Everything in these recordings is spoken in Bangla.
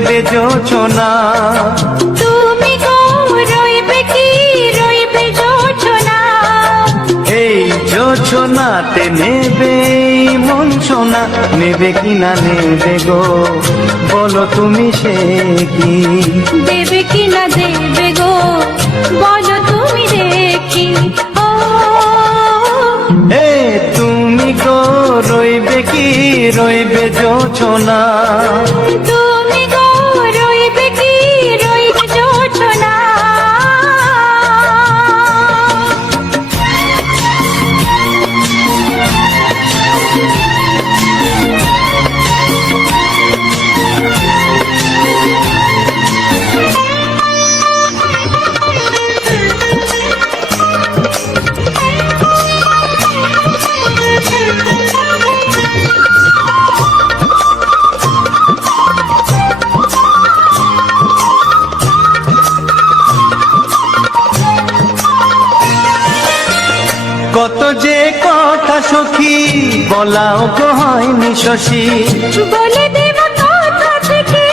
রইবে জোছনা। তুমি গো রইবে কি রইবে জোছনা। এই জোছনাতে নেবে মন সোনা, নেবে কি না নেবে গো বলো তুমি সে কি। দেবে কি না দেবে গো বলো তুমি দেখি। ও এ তুমি গো রইবে কি রইবে জোছনা। তুমি গো রইবে কি রইবে জোছনা। কত যে কথা সখী বলাও তো হয়নি শশী। বলে দেব কথা থেকে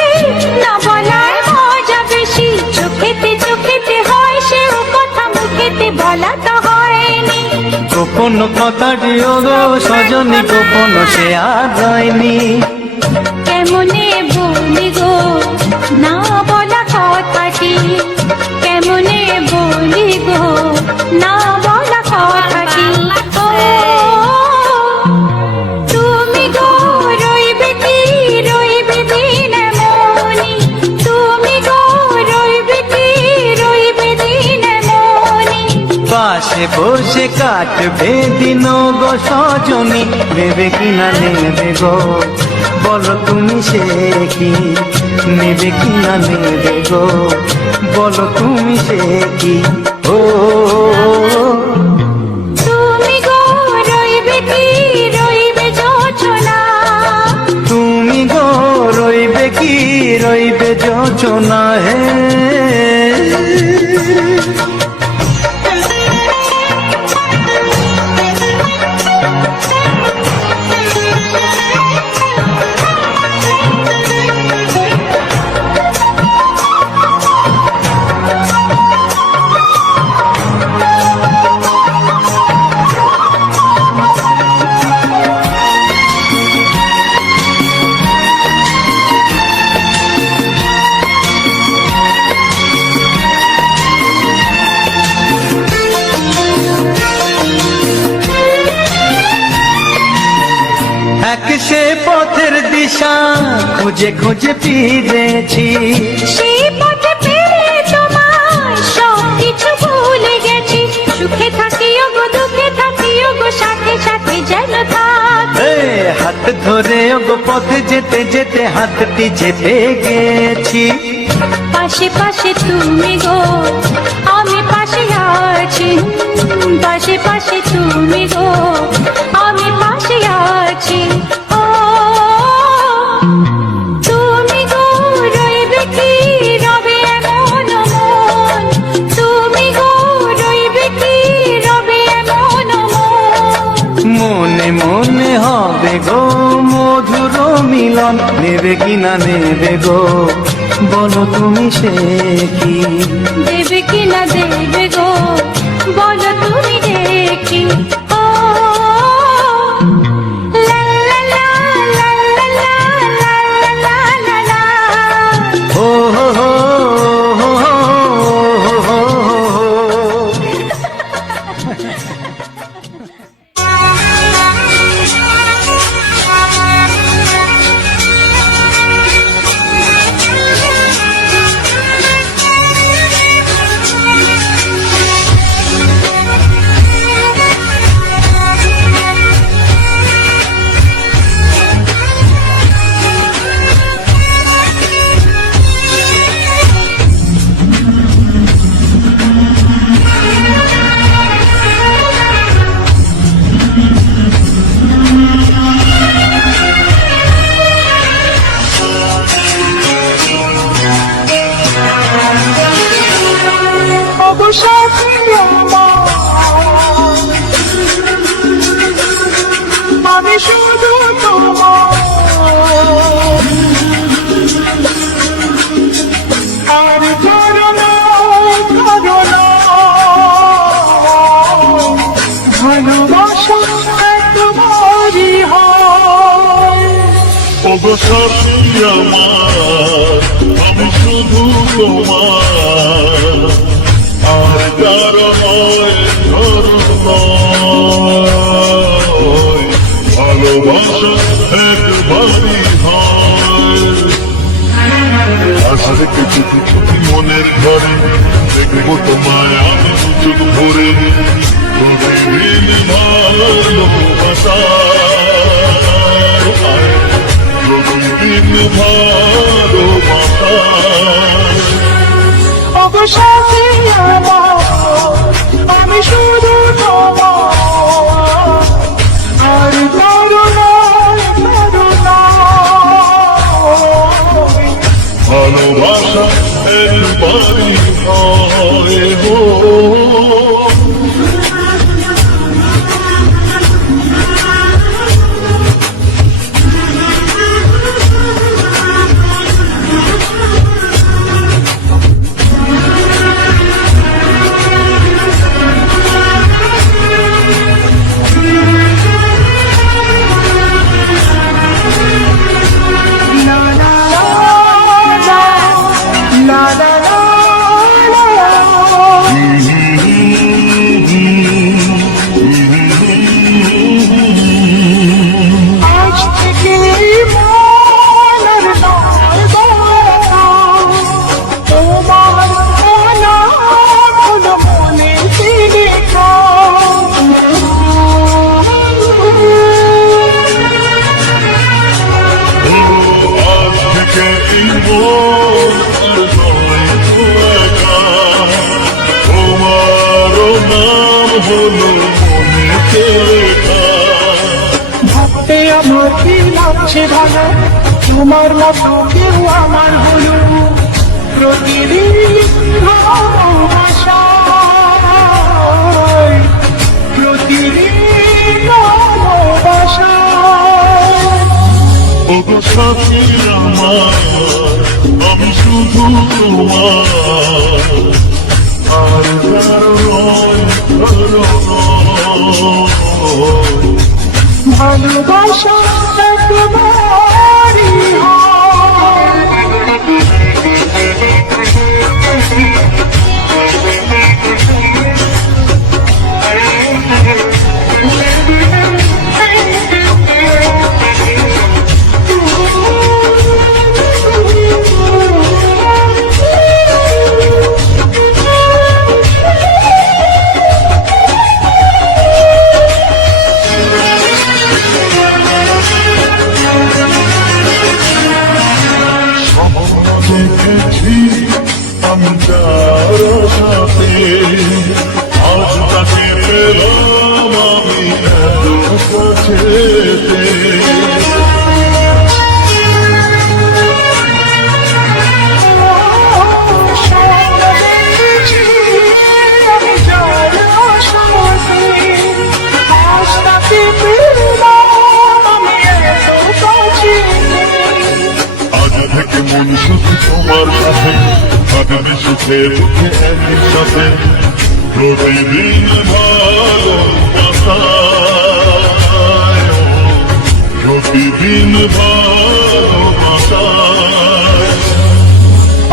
না বলার মজা বেশি। চোখেতে চোখেতে হয় সেও কথা মুখেতে বলা তো হয়নি। গোপন কথাটি গো সজনী গোপন সে আর হয়নি। কেমনে বলি গো না বলা কথাটি। কেমনে বলি গো না বলা কথাটি। ও তুমি গো রইবে কি রইবে দিন মনি। তুমি গো রইবে কি রইবে দিন মনি। পাশে বসে কাটবে দিন গো সজনী, নেবে কি না নেবে গো বলো তুমি সে কি। নেবে কি না নেবে গো বলো তুমি সে কি। ও তুমি গো রইবে কি রইবে জোছনা। তুমি গো রইবে কি রইবে জোছনা। হে এক সে পথের দিশা খুঁজে খুঁজে ফিরেছি। সেই পথে পেয়ে তোমার সব কিছু ভুলে গেছি। সুখে থাকিও গো দুঃখে থাকিও গো সাথে সাথে যেন থাক। এ হাত ধরে গো পথে যেতে যেতে হাতটি যেতে গেছি। পাশে পাশে তুমি গো আমি পাশে আছি। পাশে পাশে তুমি গো আমি পাশে আছি। ও তুমি গো রইবে কি রবে এমন মন। তুমি গো রইবে কি রবে এমন মন। মনে মনে হবে গো মধুর মিলন, নেবে কি না নেবে গো বলো তুমি সে কি। দেবে কি না দেবে গো বলো তুমি দেখি। ও লা লা লা লা লা লা লা লা লা। ও হো হো হো হো হো হো। সাথী আমার, আমি শুধু তোমার, আর কারো নয়, কারো নয়। ভালোবাসা একবারই হয়। আজকে কিছু ছুটি মনের ঘরে, দেখবো তোমায় আমি চোখ ভরে, প্রতিদিন ভালোবাসা, প্রতিদিন ভালোবাসা। অবসাদে আমার, আমি শুধু তোমার, আর কারো নয়, কারো নয়। ভালোবাসা একবারই হয় গো। La la la la, la la la la la। আজ থেকে মনের নয় গো, তোমার নাম হলো মনে লেখা। আজ থেকে এই মন আর নয় তো একা, তোমারও নাম হলো মনেতে লেখা। ভাবতে আমার কি লাগছে ভালো, তোমার মতো কেউ আমার হলো। প্রতিদিন ভালোবাসায়, প্রতিদিন ভালোবাসায়। ওগো সাথী আমার, আমি শুধু তোমার, আর কারো নয়, কারো নয়। ভালোবাসা একবারই হয়। দেখেছি আমি কারো সাথে, আজ তাকে পেলাম আমি এত কাছেতে। আজ থেকে মন শুধু তোমার সাথে, থাকবে সুখে দুঃখে একই সাথে, প্রতিদিন ভালোবাসায়, প্রতিদিন ভালোবাসায়।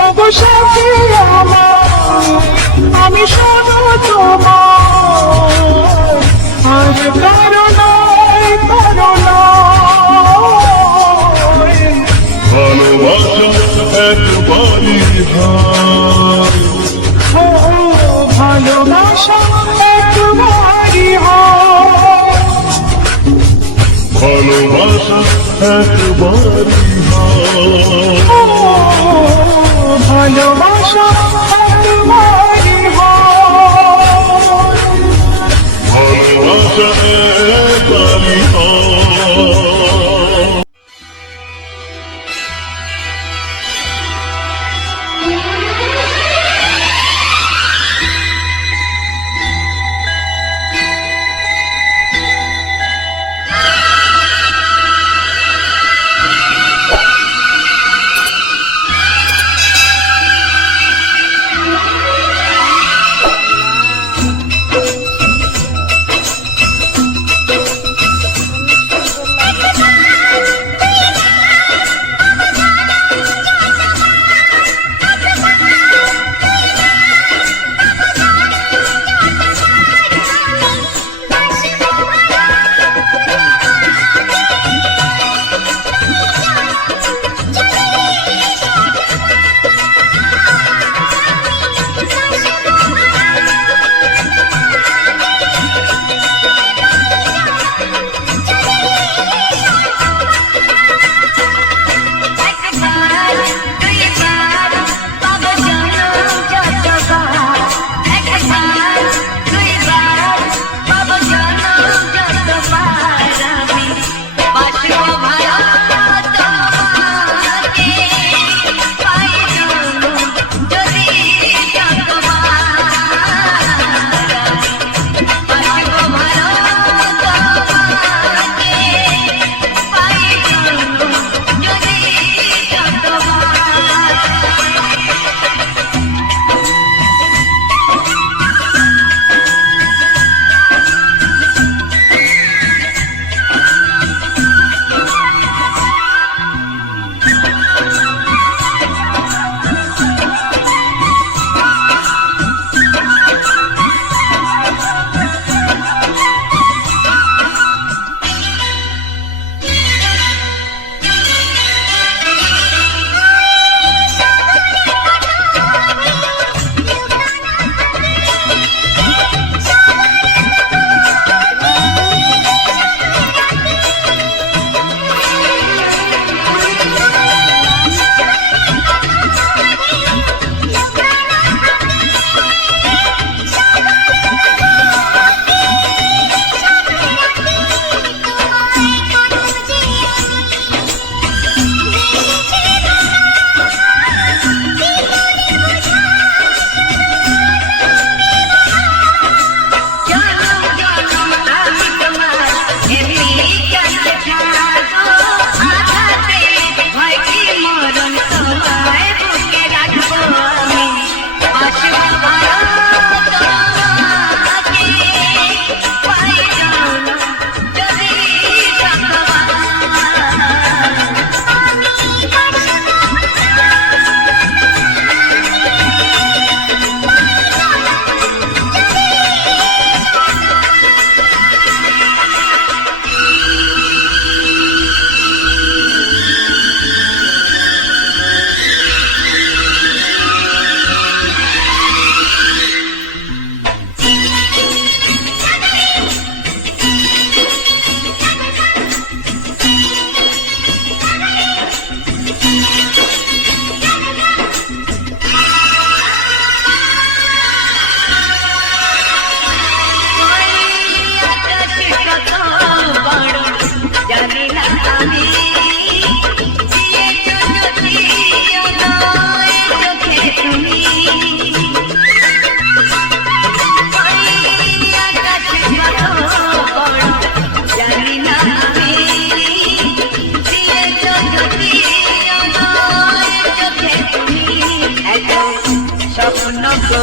অবসাদে আমার, আমি শুধু তোমার, আর কারো নয়, কারো নয়। ভালোবাসা একবারই হয়। ও ভালোবাসা একবারই হয়। ভালোবাসা একবারই হয়। ও ভালোবাসা একবারই হয়। ভালোবাসা একবারই হয়।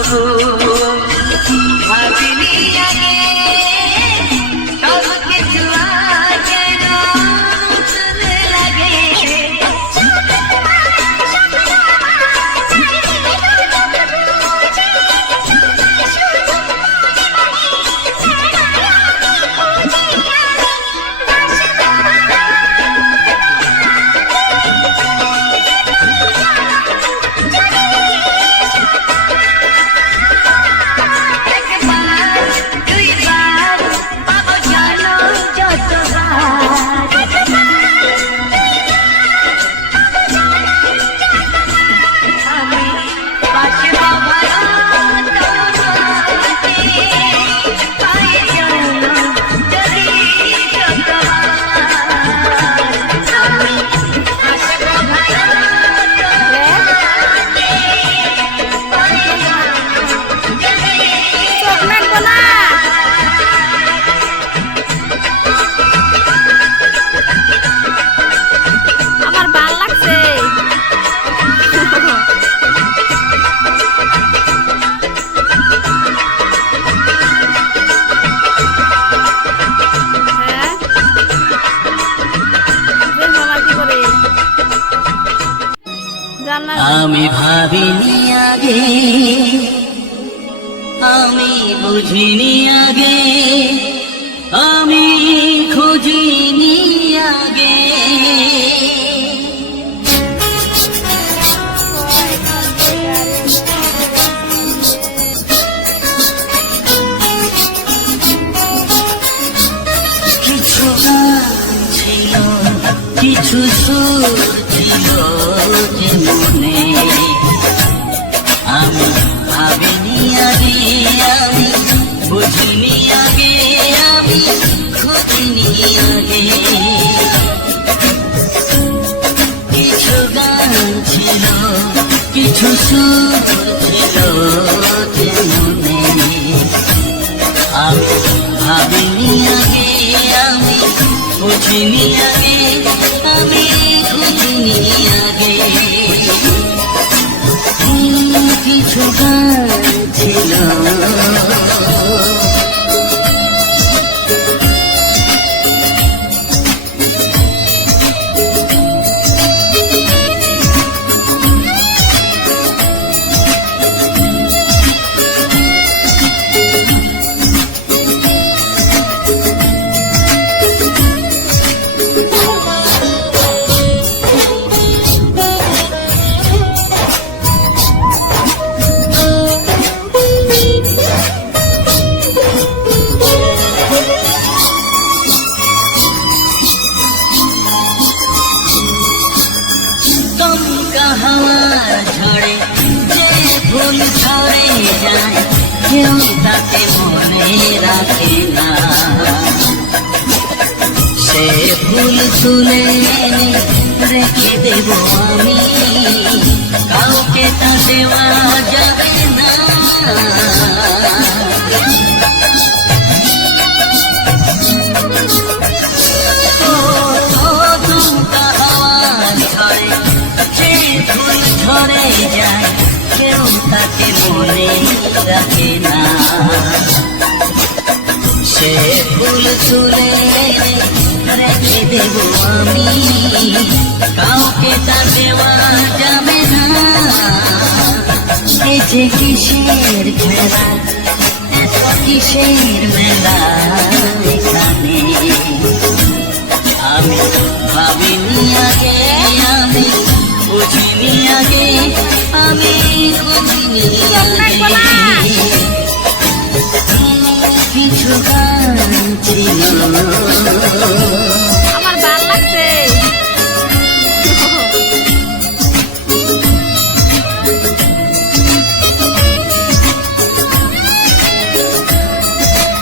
তবু ভাবিনি আগে সব কিছু আগে নতুন লাগে। আমার ভাল লাগছে। হ্যাঁ মামা কি করে জানা আমি ভাবিনি আগে, আমি বুঝিনি আগে, আমি খুঁজিনি আগে। কিছু গান ছিল, কিছু সুর ছিল যে মনে, আমি ভাবিনি আগে, আমি বুঝিনি আগে, আমি খুঁজিনি আগে। কিছু গান ছিল, কিছু সুর ছিল যে মনে, আমি ভাবিনি আগে, আমি বুঝিনি আগে, আমি খুঁজিনি আগে। কিছু গান ছিল, দমকা হাওয়ার ঝড়ে যে ফুল ঝরে যায়, কেউ তাকে মনে রাখে না। সে ফুল তুলে এনে রেখে দেব আমি, কাউকে তা দেওয়া যাবে না। দমকা হাওয়ার ঝড়ে যে ফুল ঝরে যায়, কেউ তাকে মনে রাখে না। সে ফুল তুলে রেখে দেব আমি, কাউকে তা দেওয়া যাবে না। এ যে কিসের খেলা, এত কিসের মেলা এখানে, আমি ভাবিনি আগে, আমি বুঝিনি আগে, আমি খুঁজিনি আগে। কিছু গান ছিল, আমার ভাল লাগছে।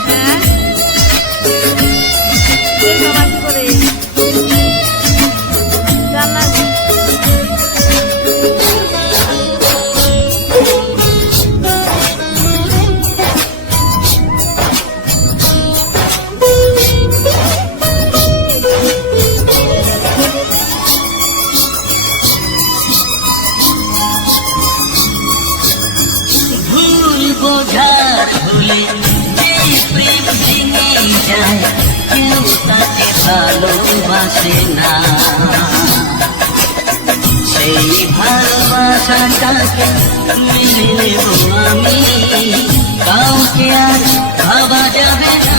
হ্যাঁ মামা কি করে জানা ভালোবাসে না, সেই ভালোবাসাটাকে মেনে নেব আমি, কাউকে আর ভাবা যাবে না।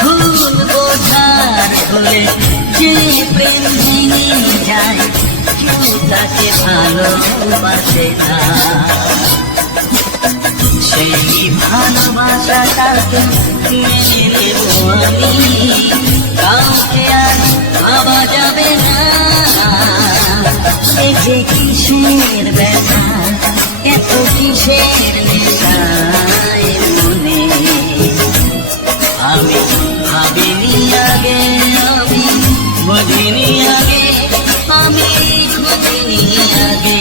ভুল বোঝার ফলে যে প্রেম ভেঙে যায়, কেউ তাকে ভালোবাসে না, সেই ভালোবাসাটাকে মেনে নেব আমি, কাউকে আর ভাবা যাবে না। এ যে কিসের ব্যথা, এত কিসের নেশা এ মনে, আমি ভাবিনি আগে, আমি বুঝিনি আগে, আমি খুঁজিনি আগে।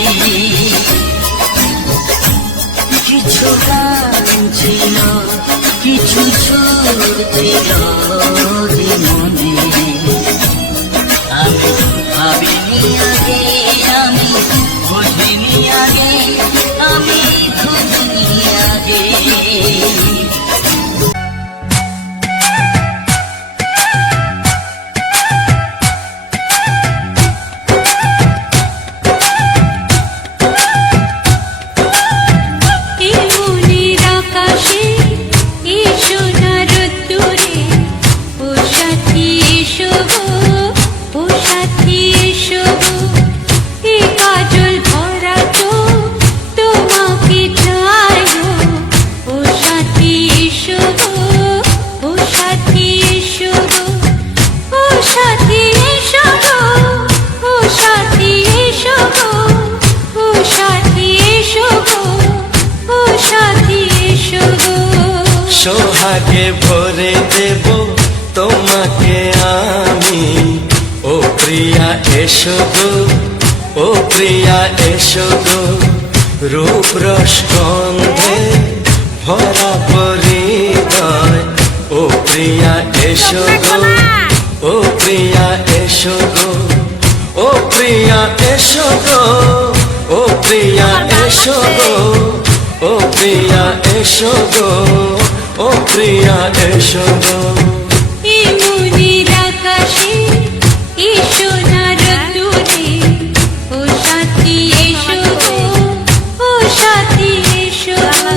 কিছু গান ছিল, কিছু সুর ছিল জীবনে, আমি ভাবিনি আগে, আমি বুঝিনি আগে, আমি খুঁজিনি আগে। এই মনের আকাশে এই সোনার রোদ্দুরে, ও সাথী এসো গো, ও সাথী এসো গো, এই কাজল ভরা চোখ তোমাকে চাই গো, ও সাথী এসো গো, ও সাথী এসো গো, ও সাথী এসো গো, ও সাথী এসো গো, ও সাথী এসো গো, ও সাথী এসো গো। সোহাগে ভরে দেব তোমাকে আমি, ও প্রিয়া এসো গো, ও প্রিয়া এসো গো, রূপ রস গন্ধে ভরা পরিদয়, ও প্রিয়া এসো গো, ও প্রিয়া এসো গো, ও প্রিয়া এসো গো, ও প্রিয়া এসো গো, ও প্রিয়া এসো গো, ও প্রিয়া এসো গো। এই মনের আকাশে এই সোনার রোদ্দুরে, ও সাথী এসো গো, ও সাথী এসো গো।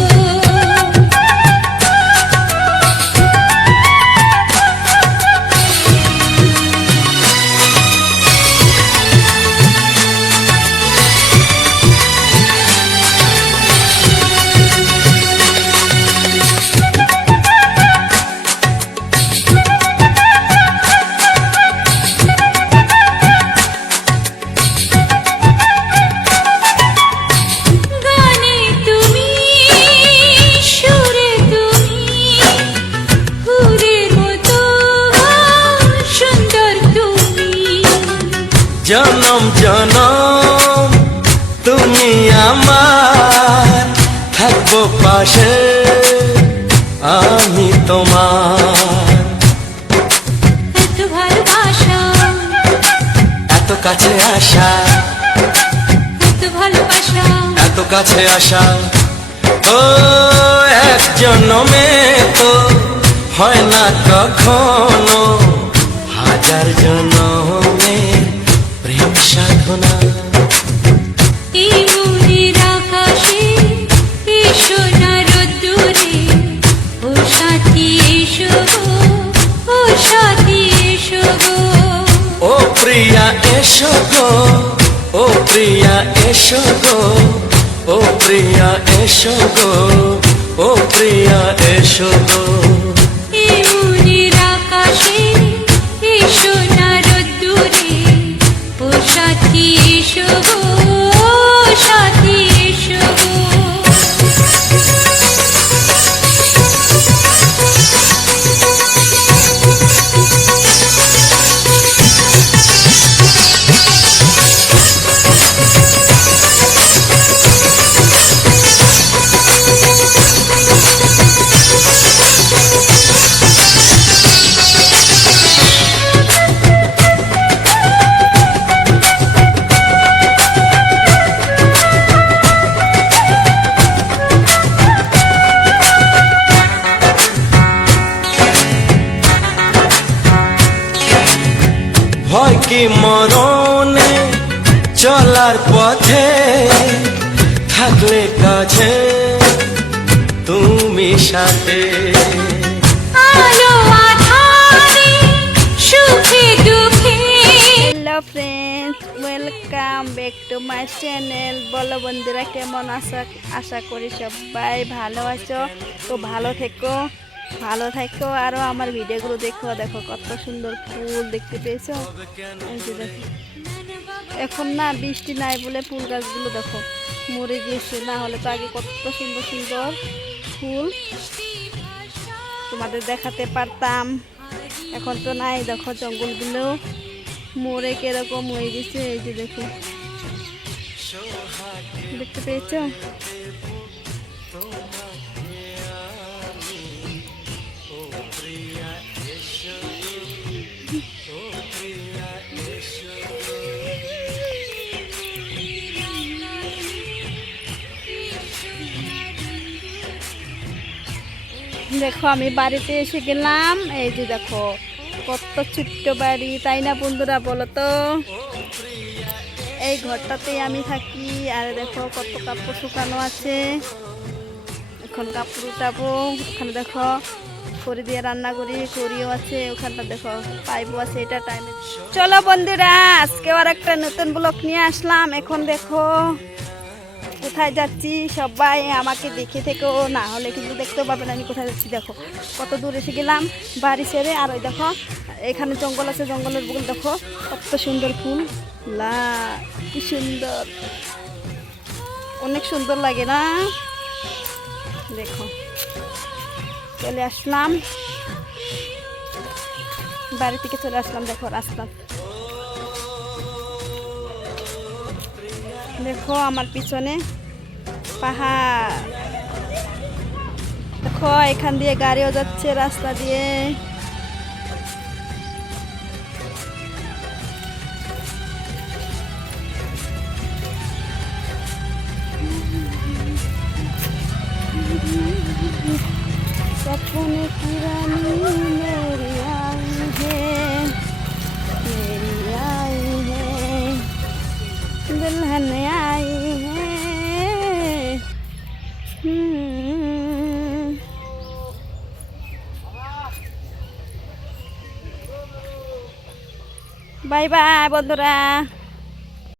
গানে তুমি, সুরে তুমি, ফুলের মতো সুন্দর তুমি, জনম জনম তুমি আমার, থাকবো পাশে আমি তোমার। এত ভালোবাসা, এত কাছে আসা, এত ভালোবাসা, এত কাছে আসা, ও এক জন্মে তো হয় না কখনো, হাজার জন্মে প্রেম সাধনা। এই মনের আকাশে এই সোনার রোদ্দুরে, ও সাথী এসো গো, ও সাথী এসো গো। ও প্রিয়া এসো গো, ও প্রিয়া এসো গো, ও প্রিয়া এসো গো, ও প্রিয়া এসো গো। এই মনের আকাশে এই সোনার রোদ্দুরে, ও সাথী এসো গো, ও সাথী এসো গো। চলার পথে থাকলে কাছে তুমি সাথে। আলো আঁধারে সুখে দুঃখে। Hello friends, welcome back to my channel. বলো বন্ধুরা কেমন আছো? আশা করি সবাই ভালো আছো। তো ভালো থেকো আরও আমার ভিডিওগুলো দেখো। দেখো কত সুন্দর ফুল দেখতে পেয়েছো। এই যে দেখো, এখন না বৃষ্টি নাই বলে ফুল গাছগুলো দেখো মরে গিয়েছে, না হলে তো আগে কত সুন্দর সুন্দর ফুল তোমাদের দেখাতে পারতাম। এখন তো নাই, দেখো জঙ্গলগুলো মরে কিরকম হয়ে গেছে। এই যে দেখো, দেখতে পেয়েছ? দেখো আমি বাড়িতে এসে গেলাম। এই যে দেখো কত ছোট্ট বাড়ি, তাই না বন্ধুরা বলো তো? এই ঘরটাতেই আমি থাকি। আর দেখো কত কাপড় শুকানো আছে, এখন কাপড় উঠাবো। ওখানে দেখো খড়ি দিয়ে রান্না করিও আছে, ওখানটা দেখো পাইপও আছে। এটা টাইমে চলো বন্ধুরা, আজকে আর একটা নতুন ব্লগ নিয়ে আসলাম। এখন দেখো কোথায় যাচ্ছি, সবাই আমাকে দেখে থেকেও, না হলে কিন্তু দেখতেও পারবে না আমি কোথায় যাচ্ছি। দেখো কত দূর এসে গেলাম বাড়ি ছেড়ে। আর ওই দেখো এখানে জঙ্গল আছে, জঙ্গলের বগল দেখো কত সুন্দর ফুল। লা কি সুন্দর, অনেক সুন্দর লাগে না? দেখো চলে আসলাম, বাড়ি থেকে চলে আসলাম। দেখো রাস্তা দেখো, আমার পিছনে পাহাড় দেখো, এখান দিয়ে গাড়িও যাচ্ছে রাস্তা দিয়ে। सपने की रानी मेरी आई है, मेरी आई है, दुल्हन आई है। बाय बाय बंधुरा।